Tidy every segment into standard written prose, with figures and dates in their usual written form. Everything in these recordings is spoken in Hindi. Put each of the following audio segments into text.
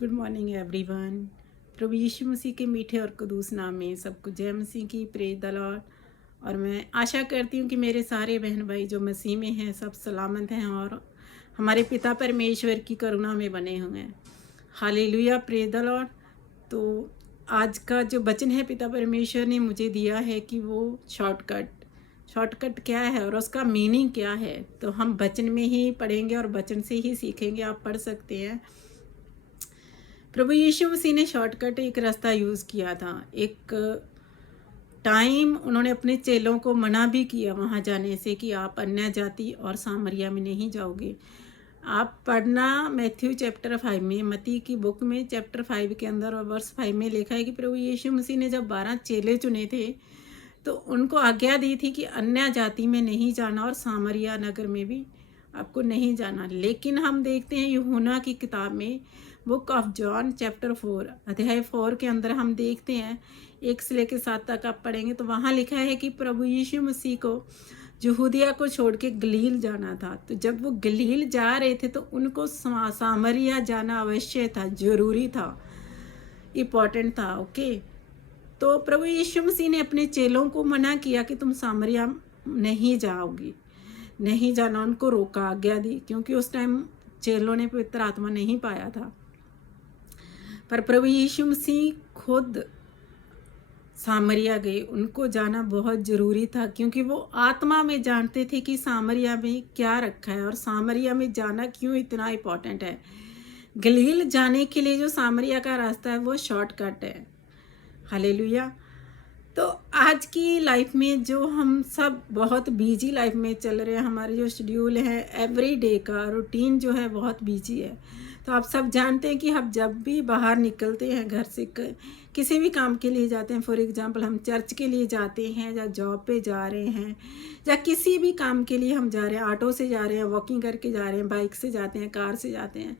Good morning everyone. प्रभु यीशु मसीह के मीठे और कुदूस नाम में सबको जय मसीह की प्रेज द लॉर्ड। और मैं आशा करती हूँ कि मेरे सारे बहन भाई जो मसीह में हैं सब सलामत हैं और हमारे पिता परमेश्वर की करुणा में बने हुए हैं। Hallelujah, praise the Lord. तो आज का जो वचन है पिता परमेश्वर ने मुझे दिया है कि वो शॉर्टकट क्या है और उसका मीनिंग क्या है, तो हम वचन में ही पढ़ेंगे और वचन से ही सीखेंगे। आप पढ़ सकते हैं। प्रभु यीशु मसीह ने शॉर्टकट एक रास्ता यूज़ किया था। एक टाइम उन्होंने अपने चेलों को मना भी किया वहाँ जाने से कि आप अन्य जाति और सामरिया में नहीं जाओगे। आप पढ़ना मैथ्यू चैप्टर 5 में, मती की बुक में चैप्टर 5 के अंदर और वर्स 5 में लिखा है कि प्रभु यीशु मसीह ने जब 12 चेले चुने थे तो उनको आज्ञा दी थी कि अन्य जाति में नहीं जाना और सामरिया नगर में भी आपको नहीं जाना। लेकिन हम देखते हैं यूहन्ना की किताब में बुक ऑफ जॉन चैप्टर 4 अध्याय 4 के अंदर हम देखते हैं 1 से लेकर 7 तक आप पढ़ेंगे तो वहाँ लिखा है कि प्रभु यीशु मसीह को यहूदिया को छोड़ के गलील जाना था। तो जब वो गलील जा रहे थे तो उनको सामरिया जाना अवश्य था, जरूरी था, इम्पॉर्टेंट था। ओके, तो प्रभु यीशु मसीह ने अपने चेलों को मना किया कि तुम सामरिया नहीं जाओगी, नहीं जाना, उनको रोका, आज्ञा दी, क्योंकि उस टाइम चेलों ने पवित्र आत्मा नहीं पाया था। पर प्रभु यीशु मसीह खुद सामरिया गए, उनको जाना बहुत ज़रूरी था क्योंकि वो आत्मा में जानते थे कि सामरिया में क्या रखा है और सामरिया में जाना क्यों इतना इम्पोर्टेंट है। गलील जाने के लिए जो सामरिया का रास्ता है वो शॉर्टकट है। हालेलुया। तो आज की लाइफ में जो हम सब बहुत बिजी लाइफ में चल रहे हैं, हमारे जो शेड्यूल है एवरी डे का रूटीन जो है बहुत बिजी है। तो आप सब जानते हैं कि हम जब भी बाहर निकलते हैं घर से किसी भी काम के लिए जाते हैं, फॉर एग्जांपल हम चर्च के लिए जाते हैं या जॉब पे जा रहे हैं या किसी भी काम के लिए हम जा रहे हैं, ऑटो से जा रहे हैं, वॉकिंग करके जा रहे हैं, बाइक से जाते हैं, कार से जाते हैं,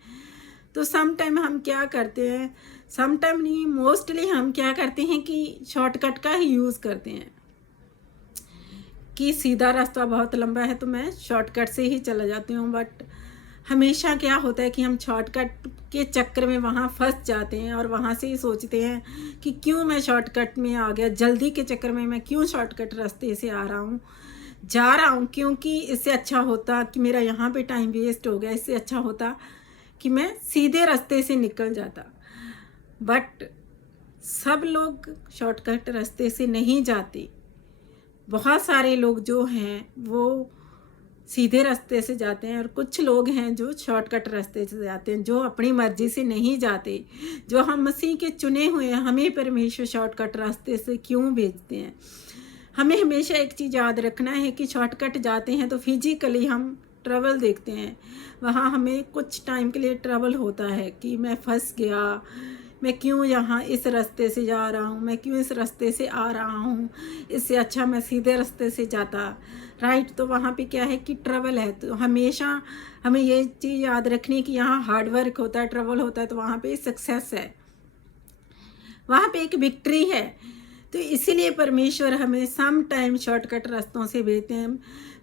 तो सम टाइम हम क्या करते हैं, सम टाइम नहीं, मोस्टली हम क्या करते हैं कि शॉर्टकट का ही यूज़ करते हैं कि सीधा रास्ता बहुत लंबा है तो मैं शॉर्टकट से ही चला जाती हूँ। बट हमेशा क्या होता है कि हम शॉर्टकट के चक्कर में वहाँ फंस जाते हैं और वहाँ से ही सोचते हैं कि क्यों मैं शॉर्टकट में आ गया, जल्दी के चक्कर में मैं क्यों शॉर्टकट रास्ते से जा रहा हूँ, क्योंकि इससे अच्छा होता कि मेरा यहाँ पे टाइम वेस्ट हो गया, इससे अच्छा होता कि मैं सीधे रास्ते से निकल जाता। बट सब लोग शॉर्टकट रास्ते से नहीं जाते। बहुत सारे लोग जो हैं वो सीधे रास्ते से जाते हैं और कुछ लोग हैं जो शॉर्टकट रास्ते से जाते हैं, जो अपनी मर्जी से नहीं जाते। जो हम मसीह के चुने हुए हैं, हमें परमेश्वर शॉर्टकट रास्ते से क्यों भेजते हैं? हमें हमेशा एक चीज़ याद रखना है कि शॉर्टकट जाते हैं तो फिजिकली हम ट्रबल देखते हैं, वहाँ हमें कुछ टाइम के लिए ट्रबल होता है कि मैं फंस गया, मैं क्यों यहाँ इस रास्ते से जा रहा हूँ, मैं क्यों इस रास्ते से आ रहा हूँ, इससे अच्छा मैं सीधे रास्ते से जाता, राइट। तो वहाँ पे क्या है कि ट्रबल है। तो हमेशा हमें ये चीज़ याद रखनी है कि यहाँ हार्ड वर्क होता है, ट्रबल होता है, तो वहाँ पे सक्सेस है, वहाँ पे एक विक्ट्री है। तो इसीलिए परमेश्वर हमें सम टाइम शॉर्टकट रास्तों से भेजते हैं।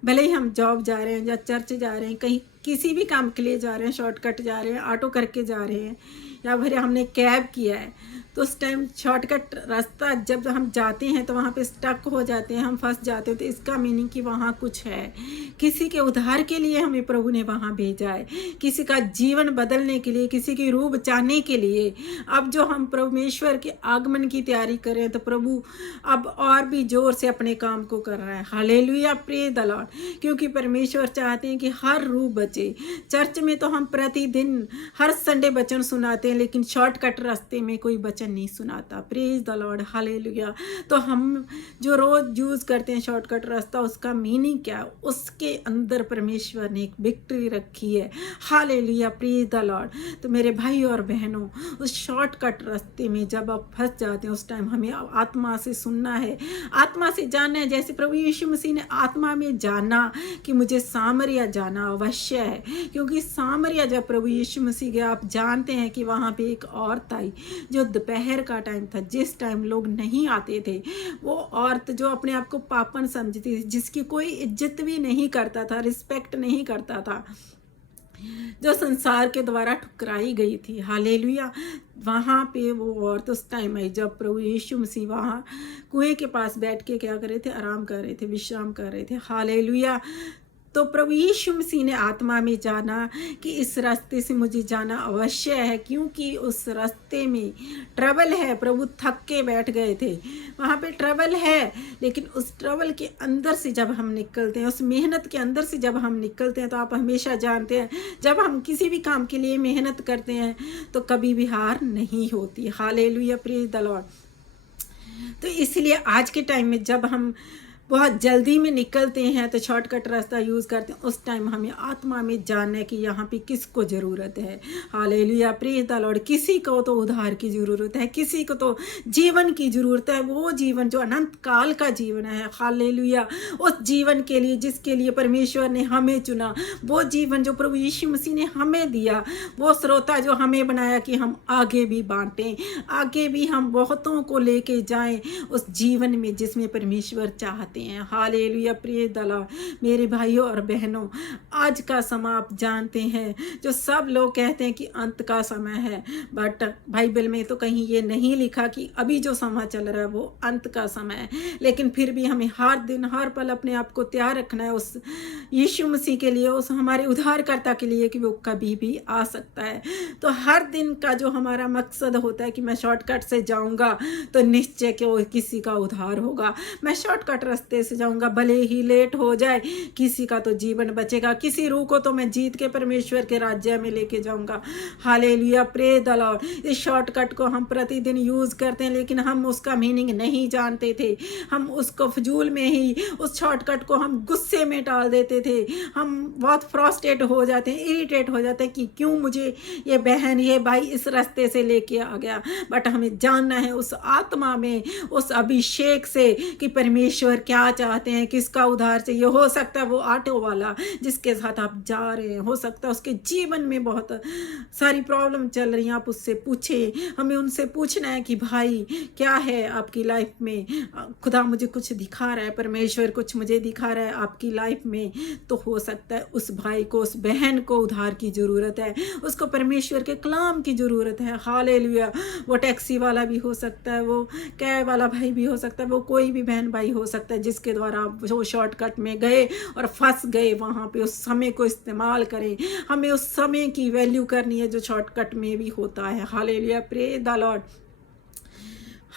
भले ही हम जॉब जा रहे हैं या चर्च जा रहे हैं, कहीं किसी भी काम के लिए जा रहे हैं, शॉर्टकट जा रहे हैं, ऑटो करके जा रहे हैं या फिर हमने कैब किया है, तो उस टाइम शॉर्टकट रास्ता जब हम जाते हैं तो वहाँ पे स्टक हो जाते हैं, हम फंस जाते हैं। तो इसका मीनिंग कि वहाँ कुछ है, किसी के उद्धार के लिए हमें प्रभु ने वहाँ भेजा है, किसी का जीवन बदलने के लिए, किसी की रूह बचाने के लिए। अब जो हम परमेश्वर के आगमन की तैयारी कर रहे हैं तो प्रभु अब और भी जोर से अपने काम को कर रहा है। Hallelujah, praise the Lord. क्योंकि परमेश्वर चाहते हैं कि हर रूह बचे। चर्च में तो हम प्रतिदिन हर संडे वचन सुनाते हैं, लेकिन शॉर्टकट रास्ते में कोई वचन नहीं सुनाता। Praise the Lord, hallelujah. तो हम जो रोज यूज करते हैं शॉर्टकट रास्ता, उसका मीनिंग क्या, उसके अंदर परमेश्वर ने एक विक्ट्री रखी है। Hallelujah, praise the Lord. तो मेरे भाई और बहनों, उस शॉर्टकट रास्ते में जब आप फंस जाते हैं उस टाइम हमें आत्मा से सुनना है, आत्मा से जानना है। जैसे प्रभु यीशु मसीह ने आत्मा में जाना कि मुझे सामरिया जाना अवश्य है, क्योंकि सामरिया जब प्रभु यीशु मसीह गया, आप जानते हैं कि वहाँ पे एक औरत आई जो दोपहर का टाइम था, जिस टाइम लोग नहीं आते थे। वो औरत जो अपने आप को पापन समझती थी, जिसकी कोई इज्जत भी नहीं करता था, रिस्पेक्ट नहीं करता था, जो संसार के द्वारा ठुकराई गई थी। हालेलुया। वहाँ पे वो औरत उस टाइम आई जब प्रभु यीशु मसीह वहाँ कुएं के पास बैठ के क्या कर रहे थे, आराम कर रहे थे, विश्राम कर रहे थे। हालेलुया। तो प्रभु यीशु मसीह ने आत्मा में जाना कि इस रास्ते से मुझे जाना अवश्य है, क्योंकि उस रास्ते में ट्रबल है। प्रभु थक के बैठ गए थे, वहाँ पे ट्रबल है, लेकिन उस ट्रबल के अंदर से जब हम निकलते हैं, उस मेहनत के अंदर से जब हम निकलते हैं, तो आप हमेशा जानते हैं जब हम किसी भी काम के लिए मेहनत करते हैं तो कभी भी हार नहीं होती। Hallelujah, praise the Lord. तो इसलिए आज के टाइम में जब हम बहुत जल्दी में निकलते हैं तो शॉर्टकट रास्ता यूज़ करते हैं, उस टाइम हमें आत्मा में जानने की यहाँ पे किसको ज़रूरत है। Hallelujah, praise the Lord. किसी को तो उद्धार की ज़रूरत है, किसी को तो जीवन की ज़रूरत है, वो जीवन जो अनंत काल का जीवन है। हालेलुया। उस जीवन के लिए जिसके लिए परमेश्वर ने हमें चुना, वो जीवन जो प्रभु यीशु मसीह ने हमें दिया, वो श्रोता जो हमें बनाया कि हम आगे भी बांटें, आगे भी हम बहुतों को लेके जाएं उस जीवन में जिसमें परमेश्वर चाहते हैं। हालेलुया, प्रिय दला मेरे भाइयों और बहनों, आज का समय आप जानते हैं, जो सब लोग कहते हैं कि अंत का समय है, बट बाइबल में तो कहीं ये नहीं लिखा कि अभी जो समय चल रहा है वो अंत का समय है। लेकिन फिर भी हमें हर दिन हर पल अपने आप को तैयार रखना है उस यीशु मसीह के लिए, उस हमारे उद्धारकर्ता के लिए, कि वो कभी भी आ सकता है। तो हर दिन का जो हमारा मकसद होता है कि मैं शॉर्टकट से जाऊंगा तो निश्चय कि वो किसी का उद्धार होगा। मैं शॉर्टकट रास्ते से जाऊंगा, भले ही लेट हो जाए, किसी का तो जीवन बचेगा, किसी रूह को तो मैं जीत के परमेश्वर के राज्य में लेके जाऊंगा। Hallelujah, praise the Lord. इस शॉर्टकट को हम प्रतिदिन यूज करते हैं, लेकिन हम उसका मीनिंग नहीं जानते थे। हम उसको फजूल में ही, उस शॉर्टकट को हम गुस्से में टाल देते थे। हम बहुत फ्रस्ट्रेट हो जाते हैं, इरिटेट हो जाते हैं कि क्यों मुझे ये बहन ये भाई इस रास्ते से लेके आ गया। बट हमें जानना है उस आत्मा में, उस अभिषेक से कि परमेश्वर क्या चाहते हैं, किसका उद्धार चाहिए। हो सकता है वो ऑटो वाला जिसके साथ आप जा रहे हैं, हो सकता है उसके जीवन में बहुत सारी प्रॉब्लम चल रही हैं, आप उससे पूछें। हमें उनसे पूछना है कि भाई क्या है आपकी लाइफ में, खुदा मुझे कुछ दिखा रहा है, परमेश्वर कुछ मुझे दिखा रहा है आपकी लाइफ में। तो हो सकता है उस भाई को, उस बहन को उद्धार की ज़रूरत है, उसको परमेश्वर के कलाम की ज़रूरत है। हालेलुया। वो टैक्सी वाला भी हो सकता है, वो कैब वाला भाई भी हो सकता है, वो कोई भी बहन भाई हो सकता है जिसके द्वारा आप वो शॉर्टकट में गए और फंस गए। वहाँ पे उस समय को इस्तेमाल करें। हमें उस समय की वैल्यू करनी है जो शॉर्टकट में भी होता है। Hallelujah, praise the Lord.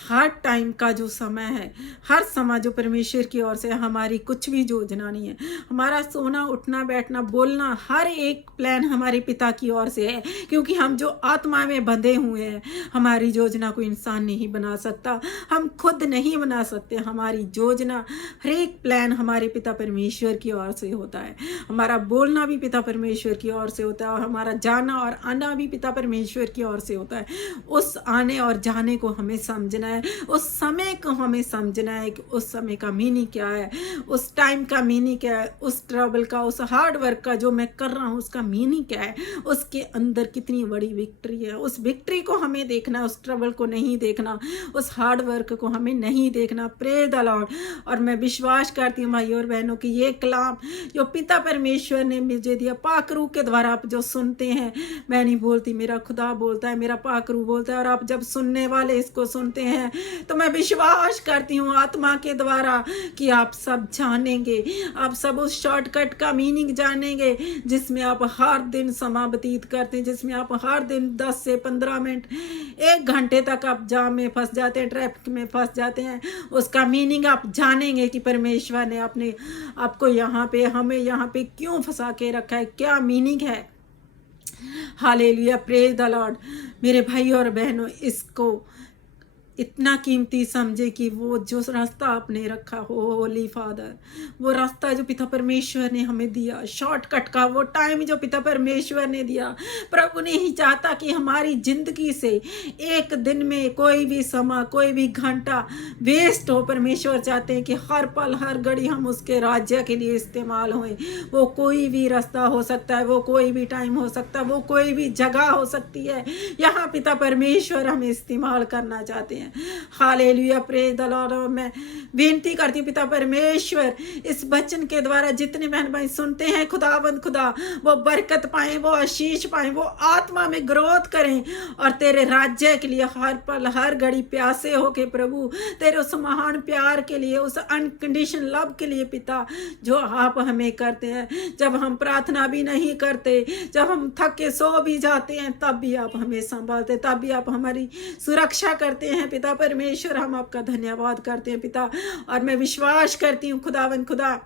Her time का जो समय है, हर समय जो परमेश्वर की ओर से, हमारी कुछ भी योजना नहीं है। हमारा सोना उठना बैठना बोलना हर एक प्लान हमारे पिता की ओर से है, क्योंकि हम जो आत्मा में बंधे हुए हैं। हमारी योजना को इंसान नहीं बना सकता, हम खुद नहीं बना सकते। हमारी योजना, हर एक प्लान हमारे पिता परमेश्वर की ओर से होता है। हमारा बोलना भी पिता परमेश्वर की ओर से होता है, और हमारा जाना और आना भी पिता परमेश्वर की ओर से होता है। उस आने और जाने को हमें समझना है, उस समय को हमें समझना है कि उस समय का मीनिंग क्या है, उस टाइम का मीनिंग क्या है, उस ट्रबल का, उस हार्ड वर्क का जो मैं कर रहा हूँ उसका मीनिंग क्या है, उसके अंदर कितनी बड़ी विक्ट्री है। उस विक्ट्री को हमें देखना, उस ट्रबल को नहीं देखना, उस हार्ड वर्क को हमें नहीं देखना। Praise the Lord. और मैं विश्वास करती हूँ भाइयों और बहनों की ये कलाम जो पिता परमेश्वर ने मुझे दिया, पाकरू के द्वारा आप जो सुनते हैं, मैं नहीं बोलती, मेरा खुदा बोलता है, मेरा पाकरू बोलता है, और आप जब सुनने वाले इसको सुनते हैं तो मैं विश्वास करती हूँ आत्मा के द्वारा कि आप सब जानेंगे, आप सब उस शॉर्टकट का मीनिंग जानेंगे जिसमें आप हर दिन समय व्यतीत करते हैं, जिसमें आप हर दिन 10 से 15 मिनट 1 घंटे तक आप जाम में फंस जाते हैं, ट्रैफिक में फंस जाते हैं। उसका मीनिंग आप जानेंगे कि परमेश्वर ने अपने आपको यहाँ पे, हमें यहाँ पे क्यों फंसा के रखा है, क्या मीनिंग है। Hallelujah, praise the Lord. मेरे भाई और बहनों, इसको इतना कीमती समझे कि वो जो रास्ता आपने रखा हो, होली फादर, वो रास्ता जो पिता परमेश्वर ने हमें दिया, शॉर्टकट का वो टाइम जो पिता परमेश्वर ने दिया, प्रभु ने ही चाहता कि हमारी जिंदगी से एक दिन में कोई भी समय, कोई भी घंटा वेस्ट हो। परमेश्वर चाहते हैं कि हर पल हर घड़ी हम उसके राज्य के लिए इस्तेमाल हों। वो कोई भी रास्ता हो सकता है, वो कोई भी टाइम हो सकता है, वो कोई भी जगह हो सकती है। यहाँ पिता परमेश्वर हमें इस्तेमाल करना चाहते हैं। हैं। Hallelujah, praise the Lord. मैं विनती करती हूँ पिता परमेश्वर, इस वचन के द्वारा जितने बहन भाई सुनते हैं खुदावंद खुदा, वो बरकत पाएं, वो आशीष पाएं, वो आत्मा में ग्रोथ करें और तेरे राज्य के लिए हर पल हर घड़ी प्यासे होके प्रभु, तेरे उस महान प्यार के लिए, उस अनकंडीशन लव के लिए पिता, जो आप हमें करते हैं। जब हम प्रार्थना भी नहीं करते, जब हम थक के सो भी जाते हैं, तब भी आप हमें संभालते, तब भी आप हमारी सुरक्षा करते हैं पिता परमेश्वर। हम आपका धन्यवाद करते हैं पिता। और मैं विश्वास करती हूँ खुदावन खुदा,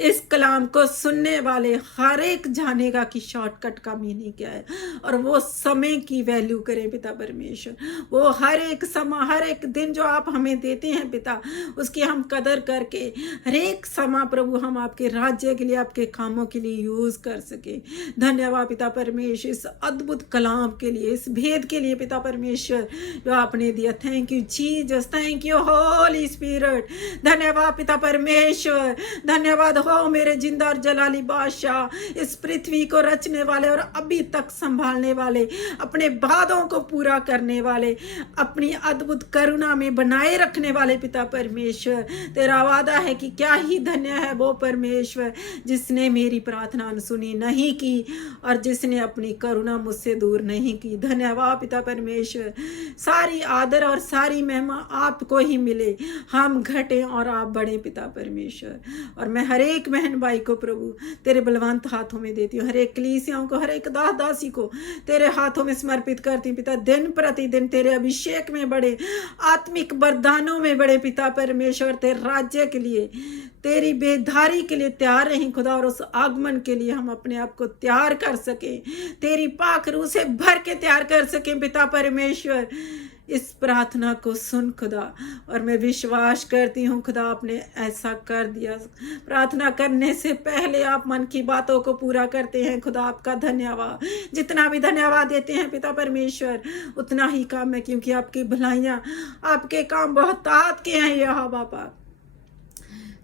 इस कलाम को सुनने वाले हर एक जानेगा कि शॉर्टकट का मीनिंग क्या है, और वो समय की वैल्यू करें पिता परमेश्वर। वो हर एक समय, हर एक दिन जो आप हमें देते हैं पिता, उसकी हम कदर करके हर एक समय प्रभु हम आपके राज्य के लिए, आपके कामों के लिए यूज़ कर सके। धन्यवाद पिता परमेश्वर इस अद्भुत कलाम के लिए, इस भेद के लिए पिता परमेश्वर जो आपने दिया। Thank you Jesus, thank you Holi spirit. धन्यवाद पिता परमेश्वर, धन्यवाद हो मेरे जिंदा और जलाली बादशाह, इस पृथ्वी को रचने वाले और अभी तक संभालने वाले, अपने वादों को पूरा करने वाले, अपनी अद्भुत करुणा में बनाए रखने वाले पिता परमेश्वर। तेरा वादा है कि क्या ही धन्य है वो परमेश्वर जिसने मेरी प्रार्थना अनसुनी नहीं की और जिसने अपनी करुणा मुझसे दूर नहीं की। धन्यवाद पिता परमेश्वर। सारी आदर और सारी महिमा आपको ही मिले, हम घटें और आप बढ़े पिता परमेश्वर। और मैं हर एक बहन भाई को प्रभु तेरे बलवंत हाथों में देती हूँ, हर एक कलीसियाओं को, हर एक दास दासी को तेरे हाथों में समर्पित करती हूँ पिता। दिन प्रतिदिन तेरे अभिषेक में बढ़े, आत्मिक वरदानों में बढ़े पिता परमेश्वर। तेरे राज्य के लिए, तेरी बेधारी के लिए तैयार रहें खुदा, और उस आगमन के लिए हम अपने आप को तैयार कर सकें, तेरी पाक रूह से भर के तैयार कर सकें पिता परमेश्वर। इस प्रार्थना को सुन खुदा, और मैं विश्वास करती हूँ खुदा आपने ऐसा कर दिया। प्रार्थना करने से पहले आप मन की बातों को पूरा करते हैं खुदा, आपका धन्यवाद। जितना भी धन्यवाद देते हैं पिता परमेश्वर उतना ही काम है, क्योंकि आपकी भलाइयाँ, आपके काम बहुत तात के हैं यह बाबा।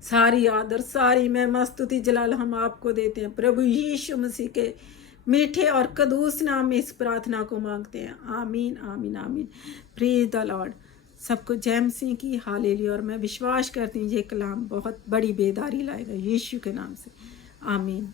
सारी आदर, सारी महिमा, स्तुति, जलाल हम आपको देते हैं प्रभु यीशु मसीह के मीठे और कदूस नाम में इस प्रार्थना को मांगते हैं। आमीन आमीन आमीन। Praise the Lord. सबको जय मसीह की हालेलुया। और मैं विश्वास करती हूँ ये कलाम बहुत बड़ी बेदारी लाएगा यीशु के नाम से। आमीन।